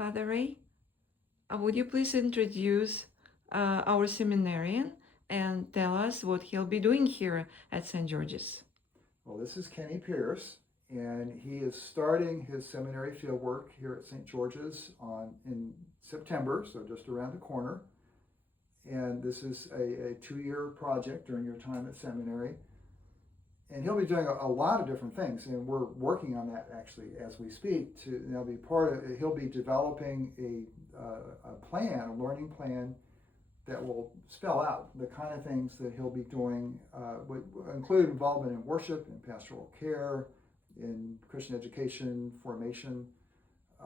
Father Ray, would you please introduce our seminarian and tell us what he'll be doing here at St. George's? Well, this is Kenny Pierce, and he is starting his seminary fieldwork here at St. George's in September, so just around the corner. And this is a 2-year project during your time at seminary. And he'll be doing a lot of different things, and we're working on that actually as we speak. He'll be developing a learning plan that will spell out the kind of things that he'll be doing, would include involvement in worship, in pastoral care, in Christian education, formation,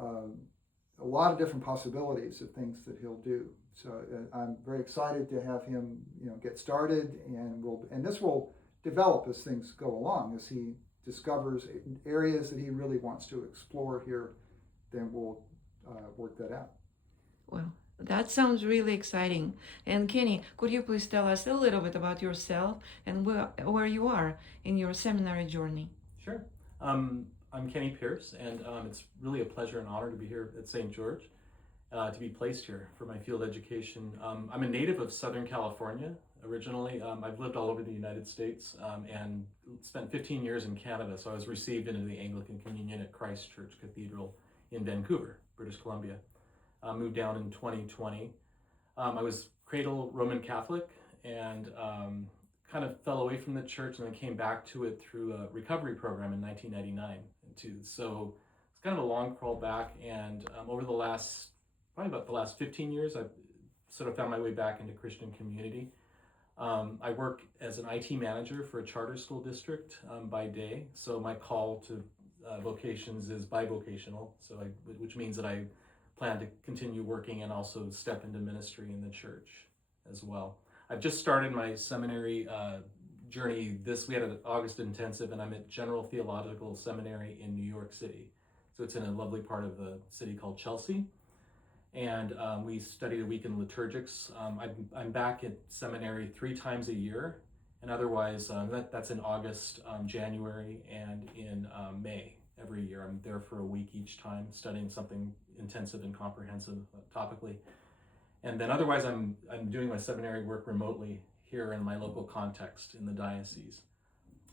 a lot of different possibilities of things that he'll do. So I'm very excited to have him, get started, and this will develop as things go along. As he discovers areas that he really wants to explore here, then we'll work that out. Well, that sounds really exciting. And Kenny, could you please tell us a little bit about yourself and where you are in your seminary journey? Sure. I'm Kenny Pierce, and it's really a pleasure and honor to be here at St. George, to be placed here for my field education. I'm a native of Southern California originally. I've lived all over the United States and spent 15 years in Canada, so I was received into the Anglican Communion at Christ Church Cathedral in Vancouver, British Columbia. Moved down in 2020. I was cradle Roman Catholic and kind of fell away from the church and then came back to it through a recovery program in 1999. So it's kind of a long crawl back, and over probably about the last 15 years, I've sort of found my way back into Christian community. I work as an IT manager for a charter school district by day, so my call to vocations is bivocational, which means that I plan to continue working and also step into ministry in the church as well. I've just started my seminary journey. We had an August intensive, and I'm at General Theological Seminary in New York City. So it's in a lovely part of the city called Chelsea. And we studied a week in liturgics. I'm back at seminary 3 times a year, and otherwise that's in August, January, and in May. Every year I'm there for a week each time, studying something intensive and comprehensive topically. And then otherwise I'm doing my seminary work remotely here in my local context in the diocese.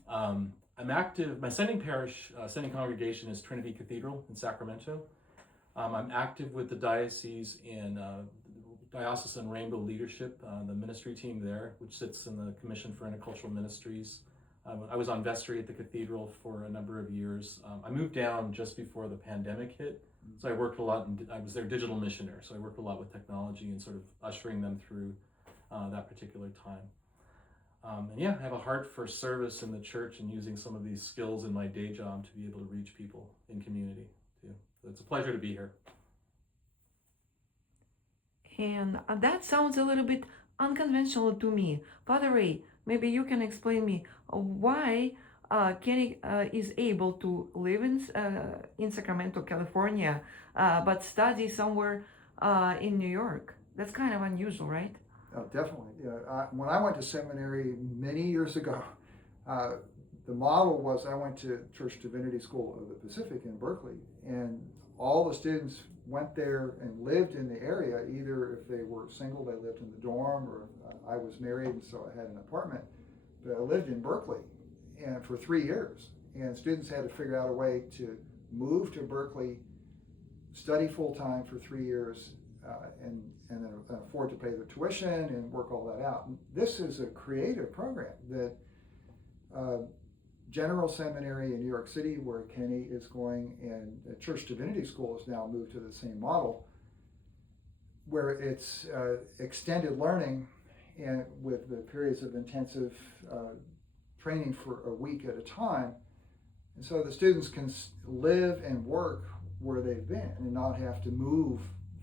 I'm active, my sending congregation is Trinity Cathedral in Sacramento. I'm active with the diocese in Diocesan Rainbow Leadership, the ministry team there, which sits in the Commission for Intercultural Ministries. I was on vestry at the cathedral for a number of years. I moved down just before the pandemic hit, so I worked a lot, I was their digital missioner, so I worked a lot with technology and sort of ushering them through that particular time. I have a heart for service in the church and using some of these skills in my day job to be able to reach people in community too. So it's a pleasure to be here. And that sounds a little bit unconventional to me. Father Ray, maybe you can explain me why Kenny is able to live in Sacramento, California, but study somewhere in New York. That's kind of unusual, right? Oh, definitely. Yeah. When I went to seminary many years ago, the model was I went to Church Divinity School of the Pacific in Berkeley, and all the students went there and lived in the area. Either if they were single, they lived in the dorm, or I was married, and so I had an apartment. But I lived in Berkeley and for 3 years, and students had to figure out a way to move to Berkeley, study full time for 3 years, and then afford to pay the tuition and work all that out. And this is a creative program that General Seminary in New York City, where Kenny is going, and Church Divinity School has now moved to the same model, where it's extended learning and with the periods of intensive training for a week at a time. And so the students can live and work where they've been and not have to move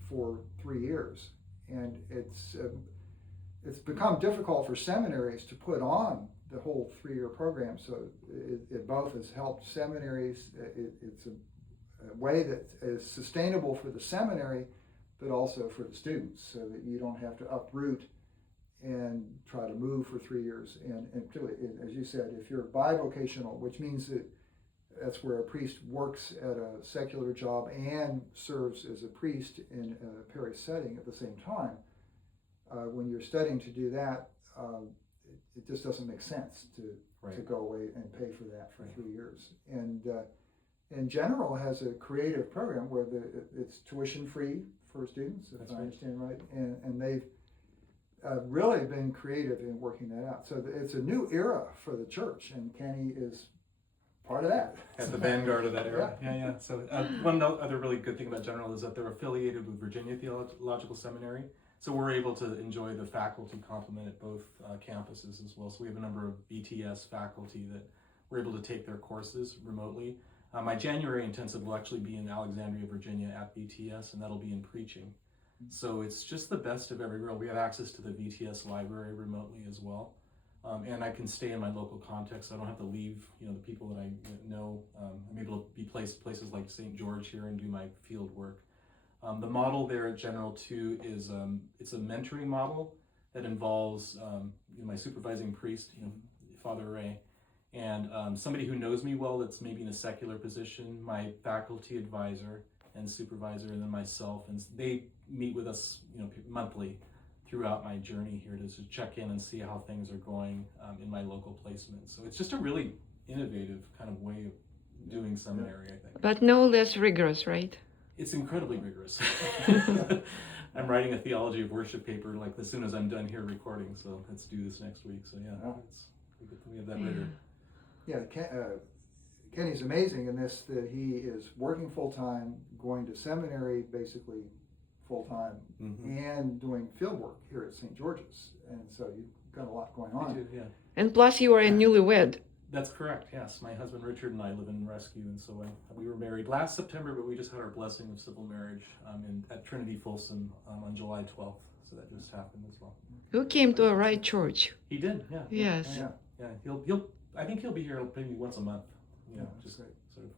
for 3 years. And it's become difficult for seminaries to put on the whole 3-year program. So it both has helped seminaries. It's a way that is sustainable for the seminary, but also for the students, so that you don't have to uproot and try to move for 3 years. And particularly, as you said, if you're bivocational, which means that that's where a priest works at a secular job and serves as a priest in a parish setting at the same time. When you're studying to do that, it just doesn't make sense to go away and pay for that for 3 years. And in general has a creative program where it's tuition free for students, if I understand right, and they've really been creative in working that out. So it's a new era for the church, and Kenny is part of that. At the vanguard of that era. Yeah. So one other really good thing about General is that they're affiliated with Virginia Theological Seminary. So we're able to enjoy the faculty complement at both campuses as well. So we have a number of VTS faculty that we're able to take their courses remotely. My January intensive will actually be in Alexandria, Virginia at VTS, and that'll be in preaching. So it's just the best of every world. We have access to the VTS library remotely as well. And I can stay in my local context. I don't have to leave, the people that I know. I'm able to be placed places like St. George here and do my field work. The model there at General 2 is it's a mentoring model that involves my supervising priest, Father Ray, and somebody who knows me well that's maybe in a secular position, my faculty advisor and supervisor, and then myself, and they meet with us, monthly throughout my journey here to check in and see how things are going in my local placement. So it's just a really innovative kind of way of doing seminary, I think. But no less rigorous, right? It's incredibly rigorous. I'm writing a theology of worship paper like as soon as I'm done here recording, so let's do this next week. So we have that rigor. Yeah, Kenny's amazing in this, that he is working full-time, going to seminary basically full-time, and doing field work here at St. George's. And so you've got a lot going on. Me too, yeah. And plus you are a newlywed. That's correct, yes. My husband Richard and I live in Rescue, and so we were married last September, but we just had our blessing of civil marriage at Trinity Folsom on July 12th. So that just happened as well. You came to a right church. He did, yeah. Yes. Yeah. He'll I think he'll be here maybe once a month. Just great. sort of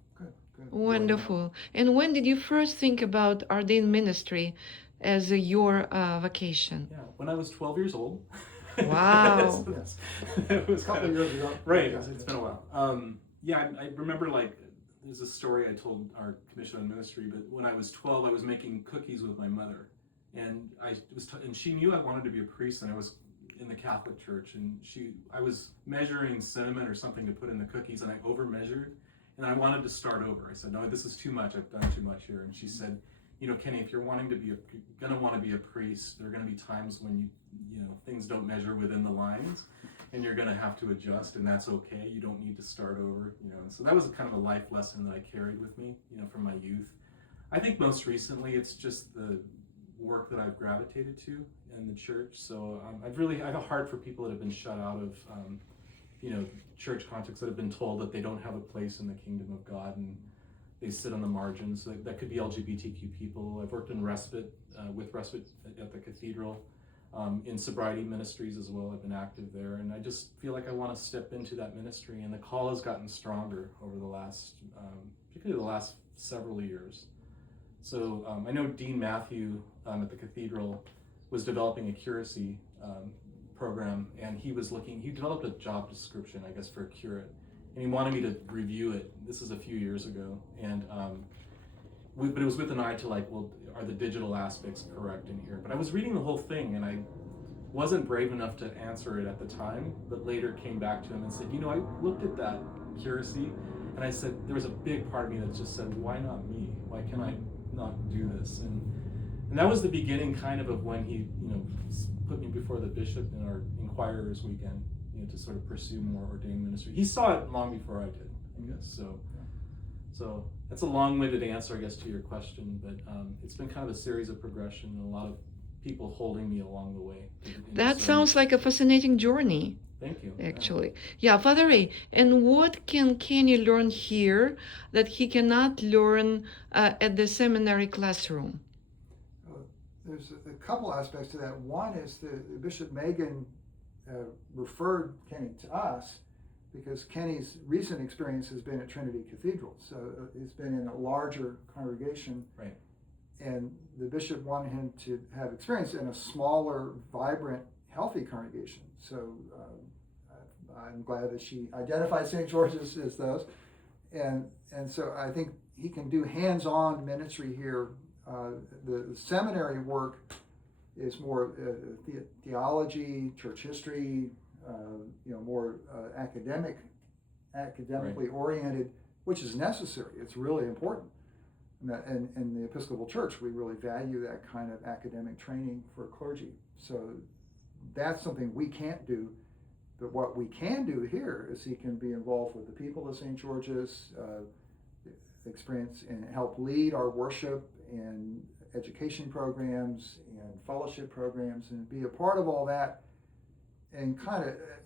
Good. Wonderful. And when did you first think about ordained ministry as your vocation? Yeah, when I was 12 years old. Wow. Yes. It was A couple of years ago. Right, Yeah. it's been a while. I remember there's a story I told our commission on ministry, but when I was 12, I was making cookies with my mother, and and she knew I wanted to be a priest, and I was in the Catholic Church, and I was measuring cinnamon or something to put in the cookies, and I over measured, and I wanted to start over. I said, no, this is too much. I've done too much here. And she said, Kenny, if you're gonna want to be a priest, there are gonna be times when things don't measure within the lines, and you're gonna have to adjust, and that's okay. You don't need to start over, And so that was kind of a life lesson that I carried with me, from my youth. I think most recently it's just the work that I've gravitated to in the church. So I have a heart for people that have been shut out of, church contexts, that have been told that they don't have a place in the kingdom of God, and they sit on the margins. That could be LGBTQ people. I've worked in respite, with respite at the cathedral, in sobriety ministries as well. I've been active there, and I just feel like I want to step into that ministry, and the call has gotten stronger over the last, particularly the last several years. So I know Dean Matthew at the cathedral was developing a curacy program, and he developed a job description, I guess, for a curate, and he wanted me to review it. This is a few years ago, and but it was with an eye to are the digital aspects correct in here? But I was reading the whole thing, and I wasn't brave enough to answer it at the time, but later came back to him and said, I looked at that curacy, and I said, there was a big part of me that just said, why not me? Why can I not do this? And that was the beginning kind of when he, put me before the bishop in our Inquirers weekend, to sort of pursue more ordained ministry. He saw it long before I did, I guess. So that's a long-winded answer, I guess, to your question, but it's been kind of a series of progression and a lot of people holding me along the way. That sounds like a fascinating journey. Thank you. Actually. Yeah, Father Ray, and what can Kenny learn here that he cannot learn at the seminary classroom? There's a couple aspects to that. One is that Bishop Megan referred Kenny to us because Kenny's recent experience has been at Trinity Cathedral. So he's been in a larger congregation. Right. And the bishop wanted him to have experience in a smaller, vibrant, healthy congregation. So I'm glad that she identified St. George's as those. and so I think he can do hands-on ministry here. The seminary work is more theology, church history, more academically oriented, which is necessary. It's really important. And in the Episcopal Church, we really value that kind of academic training for clergy. So that's something we can't do. But what we can do here is he can be involved with the people of St. George's, experience and help lead our worship and education programs and fellowship programs, and be a part of all that, and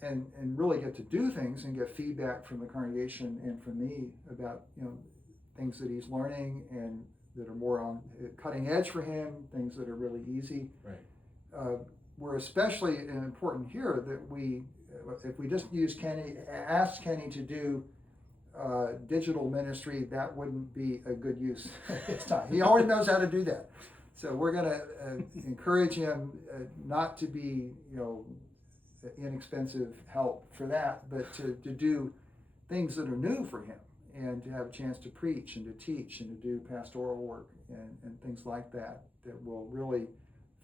and really get to do things and get feedback from the congregation and from me about things that he's learning and that are more on cutting edge for him, things that are really easy. Right. We're especially important here that if we just ask Kenny to do digital ministry, that wouldn't be a good use of his time. He already knows how to do that. So we're going to encourage him not to be, inexpensive help for that, but to do things that are new for him, and to have a chance to preach and to teach and to do pastoral work and things like that will really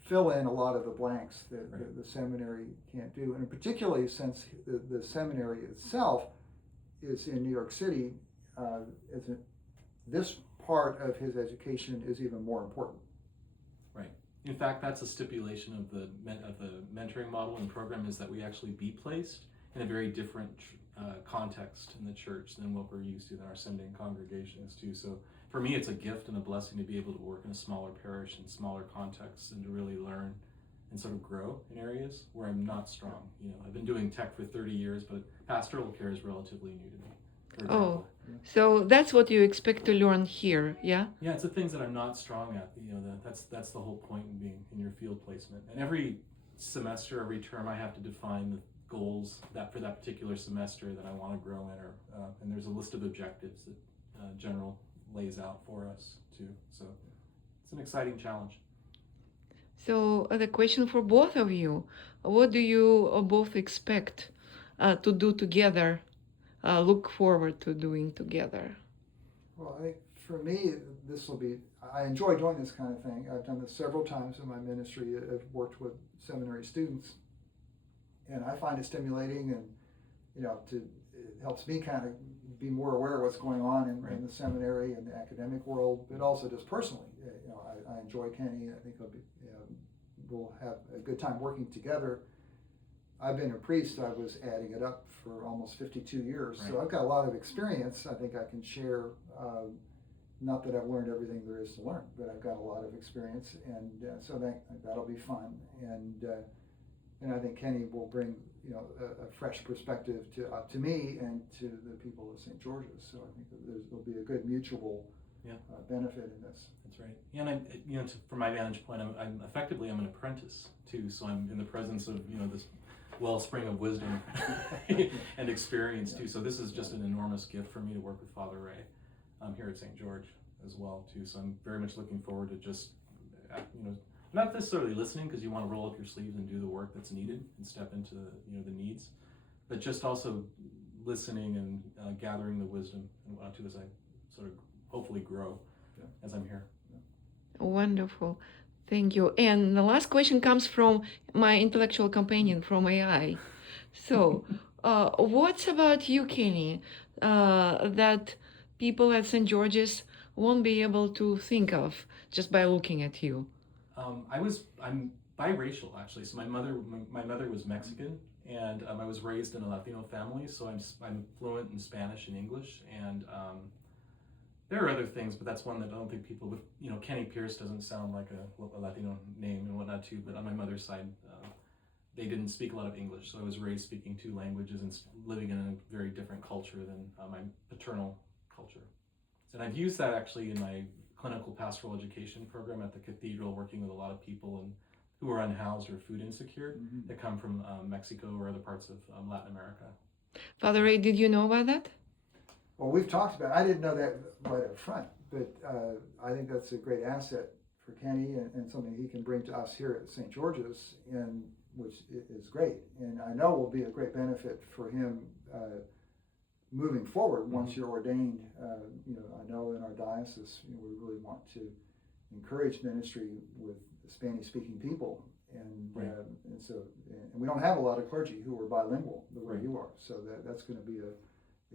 fill in a lot of the blanks that right. the seminary can't do. And particularly since the seminary itself is in New York City, this part of his education is even more important. Right. In fact, that's a stipulation of the mentoring model and program, is that we actually be placed in a very different context in the church than what we're used to in our Sunday congregations too. So for me, it's a gift and a blessing to be able to work in a smaller parish and smaller contexts, and to really learn and sort of grow in areas where I'm not strong. I've been doing tech for 30 years, but pastoral care is relatively new to me. For example. So that's what you expect to learn here, yeah? Yeah, it's the things that I'm not strong at. That's the whole point in being in your field placement. And every semester, every term, I have to define the goals for that particular semester that I want to grow in, and there's a list of objectives that General lays out for us too. So it's an exciting challenge. So the question for both of you: what do you both expect to do together? Look forward to doing together? Well, I think for me, I enjoy doing this kind of thing. I've done this several times in my ministry. I've worked with seminary students, and I find it stimulating, and it helps me kind of be more aware of what's going on in the seminary and the academic world, but also just personally. I enjoy Kenny. I think we'll have a good time working together. I've been a priest, I was adding it up, for almost 52 years. Right. So I've got a lot of experience. I think I can share, not that I've learned everything there is to learn, but I've got a lot of experience, and so that'll be fun. And I think Kenny will bring a fresh perspective to me and to the people of St. George's. So I think that there'll be a good mutual benefit in this. That's right. Yeah, and from my vantage point, I'm effectively an apprentice too. So I'm in the presence of this wellspring of wisdom and experience too. So this is just an enormous gift for me to work with Father Ray here at St. George as well too. So I'm very much looking forward to just not necessarily listening, because you want to roll up your sleeves and do the work that's needed and step into the needs, but just also listening and gathering the wisdom and whatnot too, as I sort of hopefully grow as I'm here. Wonderful. Thank you. And the last question comes from my intellectual companion from AI. So, what's about you, Kenny, that people at St. George's won't be able to think of just by looking at you? I'm biracial, actually. So my mother was Mexican, and I was raised in a Latino family. So I'm fluent in Spanish and English, and there are other things, but that's one that I don't think people with, Kenny Pierce doesn't sound like a Latino name and whatnot too, but on my mother's side, they didn't speak a lot of English. So I was raised speaking 2 languages and living in a very different culture than my paternal culture. And I've used that actually in my clinical pastoral education program at the cathedral, working with a lot of people who are unhoused or food insecure that come from Mexico or other parts of Latin America. Father Ray, did you know about that? Well, we've talked about it. I didn't know that right up front, but I think that's a great asset for Kenny and something he can bring to us here at St. George's, which is great. And I know will be a great benefit for him moving forward, once you're ordained, I know in our diocese, we really want to encourage ministry with Spanish-speaking people, and Right. and we don't have a lot of clergy who are bilingual the way Right. you are, so that's going to be a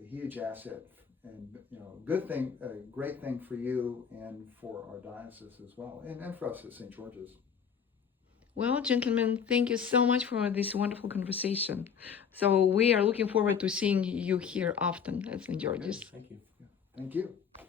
huge asset, and good thing, a great thing for you and for our diocese as well, and for us at St. George's. Well, gentlemen, thank you so much for this wonderful conversation. So we are looking forward to seeing you here often at St. George's. Thank you. Thank you.